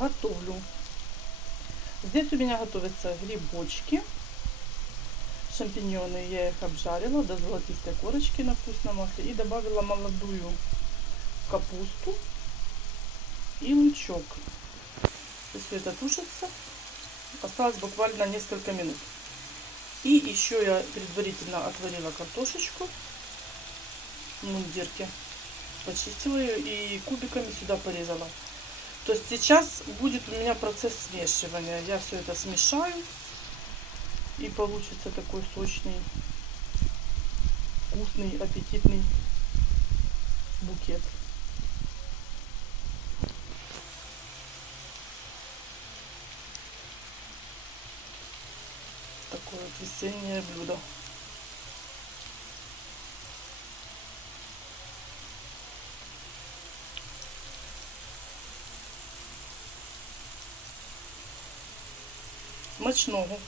готовлю. Здесь у меня готовятся грибочки, шампиньоны. Я их обжарила до золотистой корочки на вкусном масле и добавила молодую капусту и лучок. Все это тушится. Осталось буквально несколько минут. И еще я предварительно отварила картошечку в мундирке. Почистила ее и кубиками сюда порезала. То есть сейчас будет у меня процесс смешивания. Я все это смешаю. И получится такой сочный, вкусный, аппетитный букет. Такое вот весеннее блюдо. Смачного!